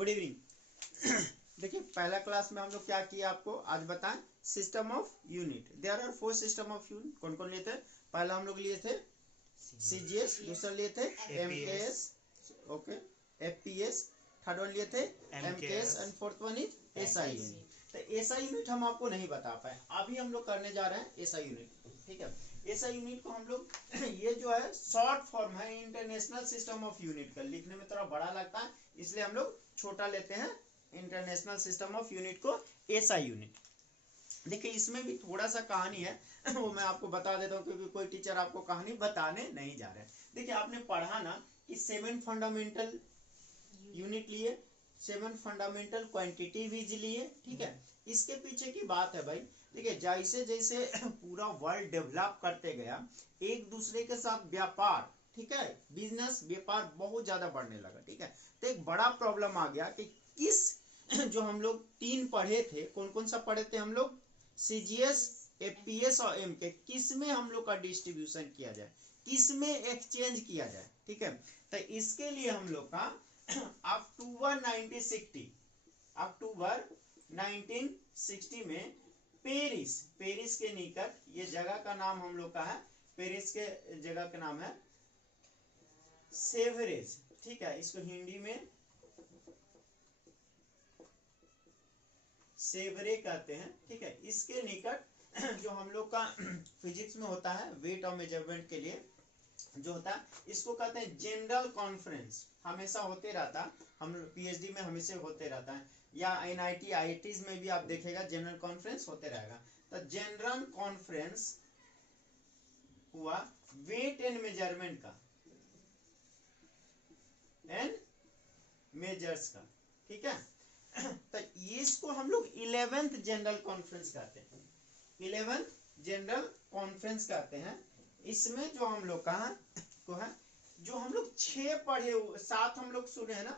Good evening. देखिए पहला class में हम लोग क्या किया आपको आज बताएं, system of unit. There are 4 system of unit. कौन कौन लिए थे? पहला हम लोग लिए थे सीजीएस, दूसरा लिए थे MKS, okay, FPS, third one लिए थे MKS and fourth one is SI unit. तो एसआई यूनिट हम आपको नहीं बता पाए, अभी हम लोग करने जा रहे हैं एसआई यूनिट। ठीक है, एसआई यूनिट को हम लोग ये जो है शॉर्ट फॉर्म है इंटरनेशनल सिस्टम ऑफ यूनिट का, लिखने में थोड़ा बड़ा लगता है इसलिए हम लोग छोटा लेते हैं इंटरनेशनल सिस्टम ऑफ यूनिट को एसआई यूनिट। देखिए इसमें भी थोड़ा सा कहानी है वो मैं आपको बता देता हूँ क्योंकि कोई टीचर आपको कहानी बताने नहीं जा रहे हैं। देखिए आपने पढ़ा ना कि 7 फंडामेंटल यूनिट लिए, 7 फंडामेंटल क्वांटिटीज लिए। ठीक है, इसके पीछे की बात है भाई, देखिए जैसे जैसे पूरा वर्ल्ड डेवलप करते गया एक दूसरे के साथ व्यापार, ठीक है, बिजनेस व्यापार बहुत ज्यादा बढ़ने लगा। ठीक है, तो एक बड़ा प्रॉब्लम आ गया कि किस जो हम लोग 3 पढ़े थे, कौन कौन सा पढ़े थे हम लोग, सीजीएस, एफपीएस और एमके, किस में हम लोग का डिस्ट्रीब्यूशन किया जाए, किस में एक्सचेंज किया जाए। ठीक है, तो इसके लिए हम लोग का अक्टूबर 1960 में पेरिस के निकट, ये जगह का नाम हम लोग का है, पेरिस के जगह का नाम है सेवरेज। ठीक है, इसको हिंदी में सेवरे कहते हैं। ठीक है, इसके निकट जो हम लोग का फिजिक्स में होता है वेट और मेजरमेंट के लिए जो होता है, इसको कहते हैं जनरल कॉन्फ्रेंस। हमेशा होते रहता, हम पीएचडी में हमेशा होते रहता है, या एनआईटी आईआईटीज में भी आप देखेगा जनरल कॉन्फ्रेंस होते रहेगा। तो जनरल कॉन्फ्रेंस हुआ वेट एंड मेजरमेंट का एंड मेजर्स का। ठीक है, तो इसको हम लोग 11th जनरल कॉन्फ्रेंस कहते हैं, 11th जनरल कॉन्फ्रेंस कहते हैं। इसमें जो हम लोग का है जो हम लोग 6 पढ़े, 7 हम लोग सुने हैं ना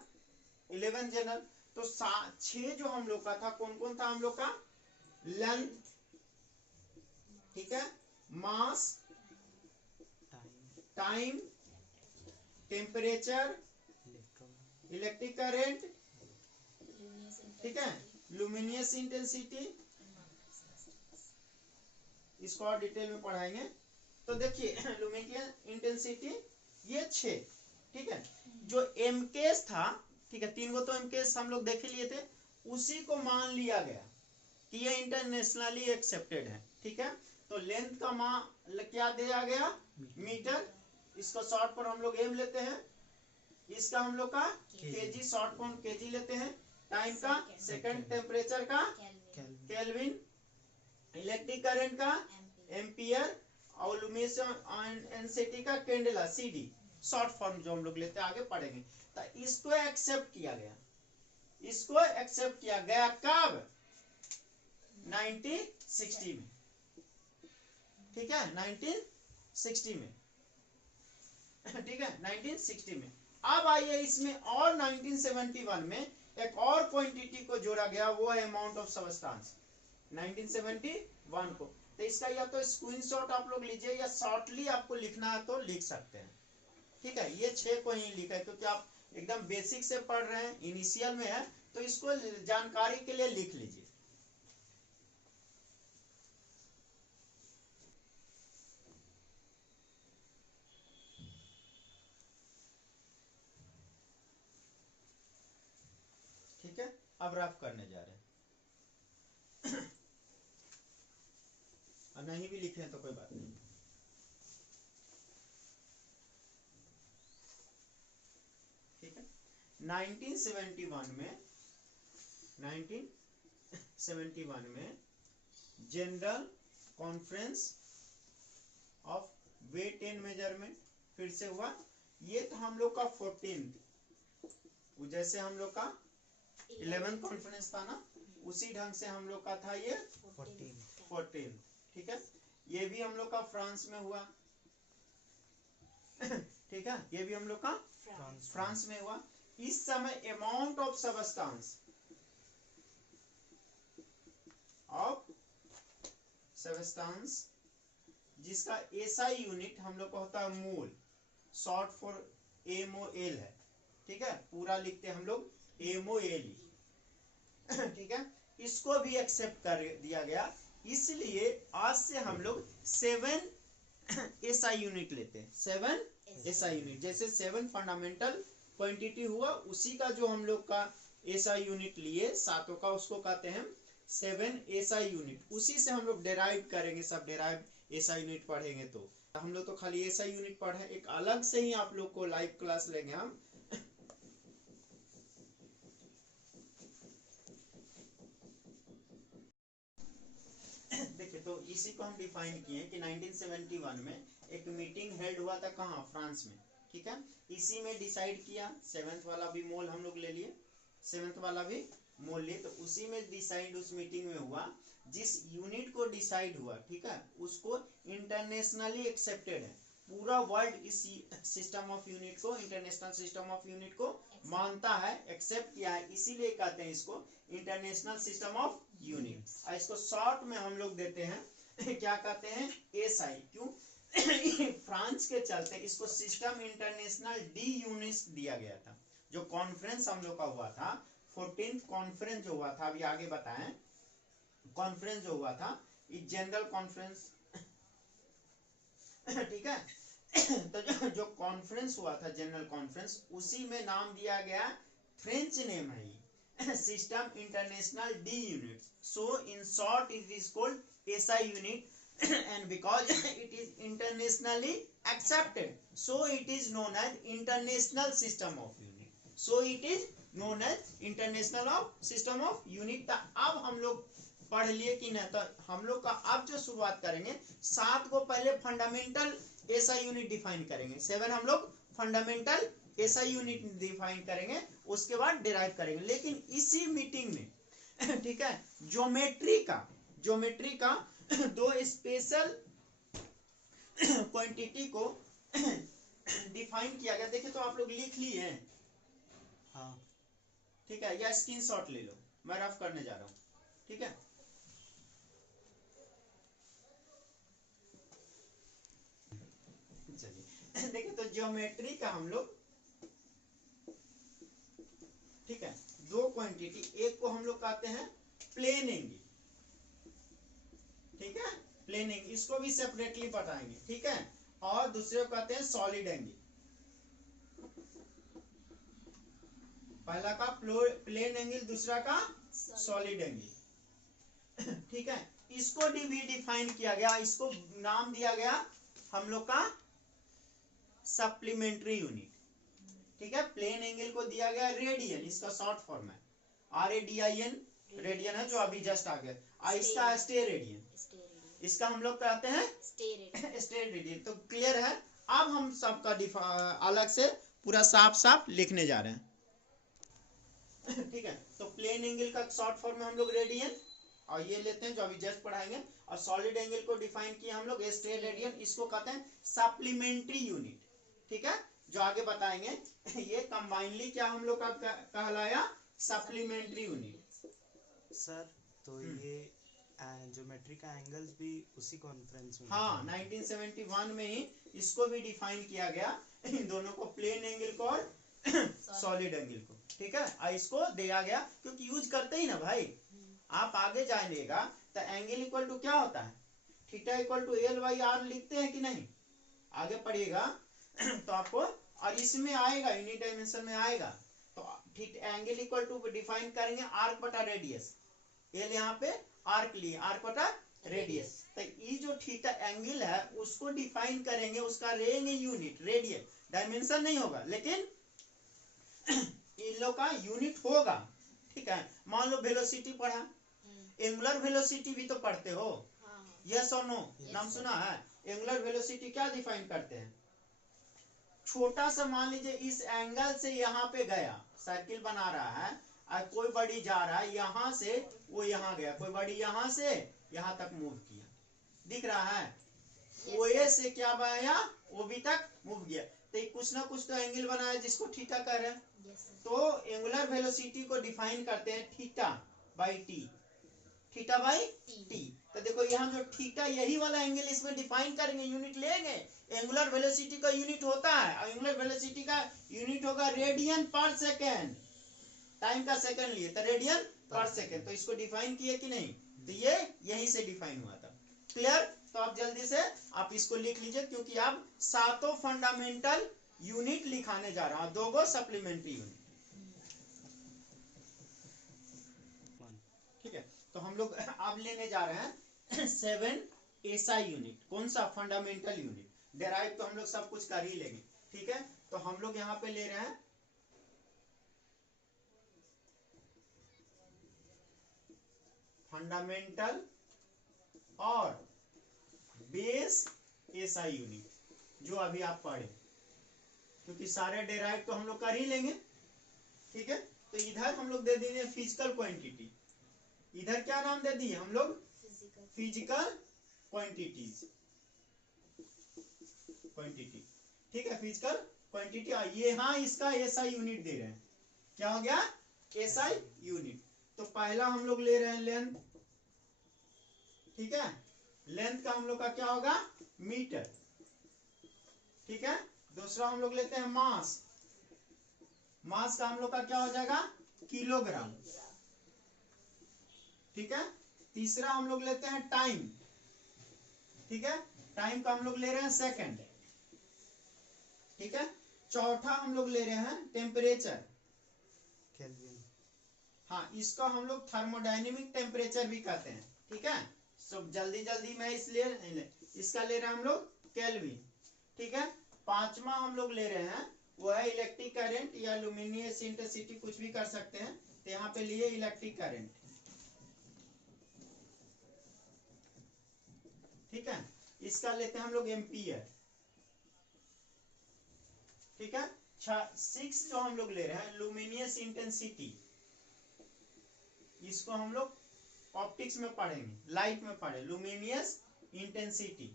11 जनरल, तो 6 जो हम लोग का था, कौन कौन था हम लोग का, लेंथ, ठीक है, मास, टाइम, टेम्परेचर, इलेक्ट्रिक करंट, ठीक है, लुमिनियस इंटेंसिटी, इसको और डिटेल में पढ़ाएंगे। तो देखिए लुमिनियस इंटेंसिटी ये 6। ठीक है, जो एमकेएस था, ठीक है, 3 को तो एमकेएस हम लोग देख लिए थे, उसी को मान लिया गया कि ये इंटरनेशनली एक्सेप्टेड है। ठीक है, तो लेंथ का मान क्या दिया गया, मीटर, इसको शॉर्ट पर हम लोग एम लेते हैं, इसका हम लोग का केजी, शॉर्ट फॉर्म केजी लेते हैं, टाइम का सेकंड, टेम्परेचर का केल्विन, इलेक्ट्रिक करंट का एम्पियर और लुमिनस इंटेंसिटी का कैंडेला सीडी, शॉर्ट फॉर्म जो हम लोग लेते हैं, आगे पढ़ेंगे। तो इसको एक्सेप्ट किया गया, इसको एक्सेप्ट किया गया कब, 1960 में। ठीक है, 1960 में। ठीक है, 1960 में। अब आइए इसमें और 1971 में एक और क्वांटिटी को जोड़ा गया, वो है अमाउंट ऑफ सबस्टांस, 1971 को। तो इसका या तो स्क्रीनशॉट आप लोग लीजिए या शॉर्टली आपको लिखना है तो लिख सकते हैं। ठीक है, ये 6 को ही लिखा है क्योंकि आप एकदम बेसिक से पढ़ रहे हैं, इनिशियल में है, तो इसको जानकारी के लिए लिख लीजिए। ठीक है, अब रफ करने जा रहे हैं और नहीं भी लिखे तो कोई बात नहीं। ठीक है, 1971 में general conference of weight and measurement फिर से हुआ। ये तो हम लोग का 14th, जैसे हम लोग का 11th कॉन्फ्रेंस था ना, उसी ढंग से हम लोग का था ये 14th। ठीक है, ये भी हम लोग का फ्रांस में हुआ। ठीक है, ये भी हम लोग का फ्रांस में हुआ। इस समय अमाउंट ऑफ सबस्टांस जिसका एसआई यूनिट हम लोग का होता है मोल, शॉर्ट फॉर एमओएल है। ठीक है, पूरा लिखते हैं हम लोग MOLE, ठीक है, इसको भी एक्सेप्ट कर दिया गया। इसलिए आज से हम लोग 7 SI यूनिट लेते हैं, 7 SI यूनिट। जैसे 7 फंडामेंटल क्वांटिटी हुआ, उसी का जो हम लोग का SI यूनिट लिए सातों का, उसको कहते हैं 7 SI यूनिट। उसी से हम लोग डेराइव करेंगे, सब डेराइव SI यूनिट पढ़ेंगे। तो हम लोग तो खाली SI यूनिट पढ़े, एक अलग से ही आप लोग को लाइव क्लास लेंगे हम। देखिए, तो इसी को हम डिफाइन किए कि 1971 में एक मीटिंग हेल्ड हुआ था, कहाँ, फ्रांस में, ठीक है। इसी में डिसाइड किया, 7th वाला भी मोल हम लोग ले लिए, 7th वाला भी मोल लिए। तो उसी में डिसाइड उस मीटिंग में हुआ, जिस यूनिट को डिसाइड हुआ, ठीक है, उसको इंटरनेशनली एक्सेप्टेड है। पूरा वर्ल्ड इस सिस्टम ऑफ यूनिट को, इंटरनेशनल सिस्टम ऑफ यूनिट को मानता है, एक्सेप्ट किया है। इसीलिए कहते हैं इसको इंटरनेशनल सिस्टम ऑफ यूनिट। इसको शॉर्ट में हम लोग देते हैं क्या कहते हैं, SI। क्यों? फ्रांस के चलते इसको सिस्टम इंटरनेशनल डी यूनिट दिया गया था। जो कॉन्फ्रेंस हम लोग का हुआ था, 14th कॉन्फ्रेंस जो हुआ था, अभी आगे बताएं, कॉन्फ्रेंस जो हुआ था, जनरल कॉन्फ्रेंस, ठीक है। तो जो कॉन्फ्रेंस हुआ था, जनरल कॉन्फ्रेंस, उसी में नाम दिया गया, फ्रेंच नेम है ये, system international D unit. So in short it is called SI unit, and because it is internationally accepted, so it is known as international system of unit, so it is known as international of system of unit। अब हम लोग पढ़ लिए कि नहीं, तो हम लोग का अब जो शुरुआत करेंगे, 7 को पहले फंडामेंटल SI यूनिट डिफाइन करेंगे, 7 हम लोग फंडामेंटल SI यूनिट डिफाइन करेंगे, उसके बाद डिराइव करेंगे। लेकिन इसी मीटिंग में ठीक है, ज्योमेट्री का 2 स्पेशल क्वांटिटी को डिफाइन किया गया। देखिए, तो आप लोग लिख लिए हैं, हाँ, ठीक है, या स्क्रीनशॉट ले लो, मैं रफ करने जा रहा हूं, ठीक है। चलिए, देखिए, तो ज्योमेट्री का हम लोग, ठीक है, 2 क्वांटिटी, एक को हम लोग कहते हैं प्लेन एंगल, ठीक है, प्लेन एंगल, इसको भी सेपरेटली बताएंगे, ठीक है। और दूसरे को कहते हैं सॉलिड एंगल। पहला का प्लेन एंगल, दूसरा का सॉलिड एंगल, ठीक है। इसको भी डिफाइन किया गया, इसको नाम दिया गया हम लोग का सप्लीमेंट्री यूनिट, ठीक है। प्लेन एंगल को दिया गया रेडियन, इसका शॉर्ट फॉर्म है RADIN, रेडियन है जो अभी जस्ट आ गया। इसका स्टे रेडियन, इसका हम लोग कहते हैं स्टे रेडियन। तो क्लियर है। अब हम सबका अलग से पूरा साफ साफ लिखने जा रहे हैं, ठीक है। तो प्लेन एंगल का शॉर्ट फॉर्म में हम लोग रेडियन, और ये लेते हैं जो अभी जस्ट पढ़ाएंगे। और सॉलिड एंगल को डिफाइन किया हम लोग स्टे रेडियन, इसको कहते हैं सप्लीमेंट्री यूनिट, ठीक है, जो आगे बताएंगे। ये कंबाइनली क्या हम लोग का कहलाया, सप्लीमेंट्री यूनिट। सर, तो ये ज्योमेट्री का एंगल्स भी उसी कॉन्फ्रेंस में, हाँ, 1971 में ही इसको भी डिफाइन किया गया, इन दोनों को, प्लेन एंगल को और सॉलिड एंगल को, ठीक है। इसको दिया गया क्योंकि यूज करते ही ना भाई, आप आगे जाइएगा तो एंगल इक्वल टू क्या होता है, थीटा इक्वल टू L/R लिखते हैं कि नहीं, आगे पढ़िएगा तो आपको, और इसमें आएगा, यूनिट डायमेंशन में आएगा। तो एंगल इक्वल टू डिफाइन करेंगे आर्क बटा रेडियस, L यहाँ पे आर्क लिए, आर्क बटा रेडियस। तो ये जो थीटा एंगल है उसको डिफाइन करेंगे, उसका लेंगे यूनिट रेडियन, डायमेंशन नहीं होगा, लेकिन इन लोग का यूनिट होगा, ठीक है। मान लो वेलोसिटी पढ़ा, एंगुलर वेलोसिटी भी तो पढ़ते हो, यस और नो, नाम सुना है। एंगुलर वेलोसिटी क्या डिफाइन करते हैं, छोटा सा मान लीजिए इस एंगल से यहाँ पे गया, सर्किल बना रहा है, और कोई बॉडी जा रहा है, यहाँ से वो यहाँ गया, कोई बॉडी यहाँ से यहाँ तक मूव किया, दिख रहा है, OA से क्या बनाया, OB तक मूव किया, तो कुछ ना कुछ तो एंगल बनाया जिसको थीटा कह रहे हैं। तो एंगुलर वेलोसिटी को डिफाइन करते हैं theta by T, theta by T. तो देखो यहाँ जो थीटा, यही वाला एंगल इसमें डिफाइन करेंगे, यूनिट लेंगे। एंगुलर वेलोसिटी का यूनिट होता है, एंगुलर वेलोसिटी का यूनिट होगा रेडियन पर सेकेंड, टाइम का सेकंड लिए तो रेडियन पर सेकंड, तो इसको डिफाइन किए कि नहीं, तो ये यहीं से डिफाइन हुआ था। क्लियर? तो आप जल्दी से आप इसको लिख लीजिए, क्योंकि आप 7 फंडामेंटल यूनिट लिखाने जा रहा हूं, 2 सप्लीमेंट्री यूनिट। ठीक है, तो हम लोग अब लेने जा रहे हैं 7 एसआई यूनिट। कौन सा? Fundamental unit. डेराइव तो हम लोग सब कुछ कर ही लेंगे। ठीक है, तो हम लोग यहाँ पे ले रहे हैं फंडामेंटल और बेस एसआई यूनिट, जो अभी आप पढ़े, क्योंकि सारे डेराइव तो हम लोग कर ही लेंगे। ठीक है, तो इधर हम लोग दे देंगे फिजिकल क्वांटिटी। इधर क्या नाम दे दिए हम लोग? Physical quantities, quantity. ठीक है, फिजिकल क्वांटिटी। ये हाँ, इसका एसआई यूनिट दे रहे हैं। क्या हो गया? SI unit. तो पहला हम लोग ले रहे हैं लेंथ। ठीक है, लेंथ का हम लोग का क्या होगा? मीटर। ठीक है, दूसरा हम लोग लेते हैं मास। मास का हम लोग का क्या हो जाएगा? किलोग्राम। ठीक है, तीसरा हम लोग लेते हैं टाइम। ठीक है, टाइम का हम लोग ले रहे हैं सेकंड। ठीक है, चौथा हम लोग ले रहे हैं टेम्परेचर, केल्विन। हाँ, इसका हम लोग थर्मोडायनेमिक टेम्परेचर भी कहते हैं। ठीक है, सब जल्दी जल्दी मैं इसलिए इसका ले रहे हैं हम लोग केल्विन। ठीक है, पांचवा हम लोग ले रहे हैं वो है इलेक्ट्रिक करंट या लुमिनियस इंटेंसिटी, कुछ भी कर सकते हैं। तो यहाँ पे लिए इलेक्ट्रिक करंट। ठीक है, इसका लेते हैं हम लोग एम्पियर। ठीक है, 6 जो हम लोग ले रहे हैं लुमिनियस इंटेंसिटी, इसको हम लोग ऑप्टिक्स में पढ़ेंगे, लाइट में पढ़े, लुमिनियस इंटेंसिटी।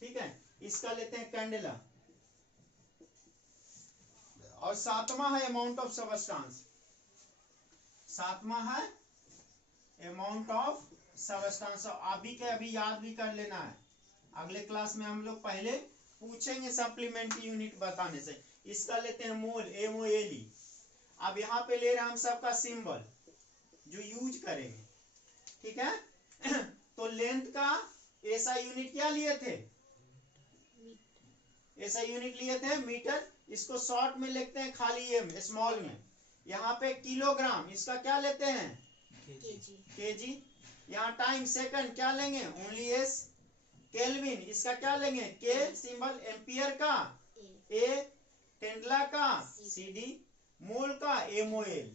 ठीक है, इसका लेते हैं कैंडेला। और 7वां है अमाउंट ऑफ सबस्टांस। 7वां है अमाउंट ऑफ सबस्टांस। अभी के अभी याद भी कर लेना है, अगले क्लास में हम लोग पहले पूछेंगे सप्लीमेंट्री यूनिट बताने से। इसका लेते हैं मोल, MOLE। अब यहाँ पे ले रहे हैं हम सबका सिंबल जो यूज करेंगे। ठीक है, तो लेंथ का एसआई यूनिट क्या लिए थे? एसआई यूनिट लिए थे मीटर। इसको शॉर्ट में लिखते हैं खाली एम, स्मॉल में। यहाँ पे किलोग्राम, इसका क्या लेते हैं? केजी। यहाँ टाइम सेकंड क्या लेंगे? Only S. केल्विन, इसका क्या लेंगे? के सिंबल। एम्पियर का ए, टेंडला का CD, मोल का MOL,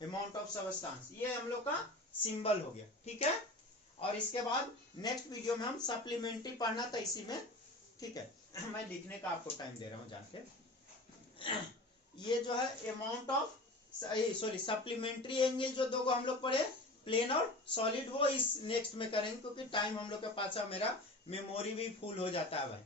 अमाउंट ऑफ सबस्टांस। ये हम लोग का सिंबल हो गया। ठीक है, और इसके बाद नेक्स्ट वीडियो में हम सप्लीमेंट्री पढ़ना था इसी में। ठीक है, मैं लिखने का आपको टाइम दे रहा हूँ जान के। ये जो है अमाउंट ऑफ सप्लीमेंट्री एंगल जो 2 हम लोग पढ़े, प्लेन और सॉलिड, वो इस नेक्स्ट में करेंगे, क्योंकि टाइम हम लोग के पास है, मेरा मेमोरी भी फुल हो जाता है भाई।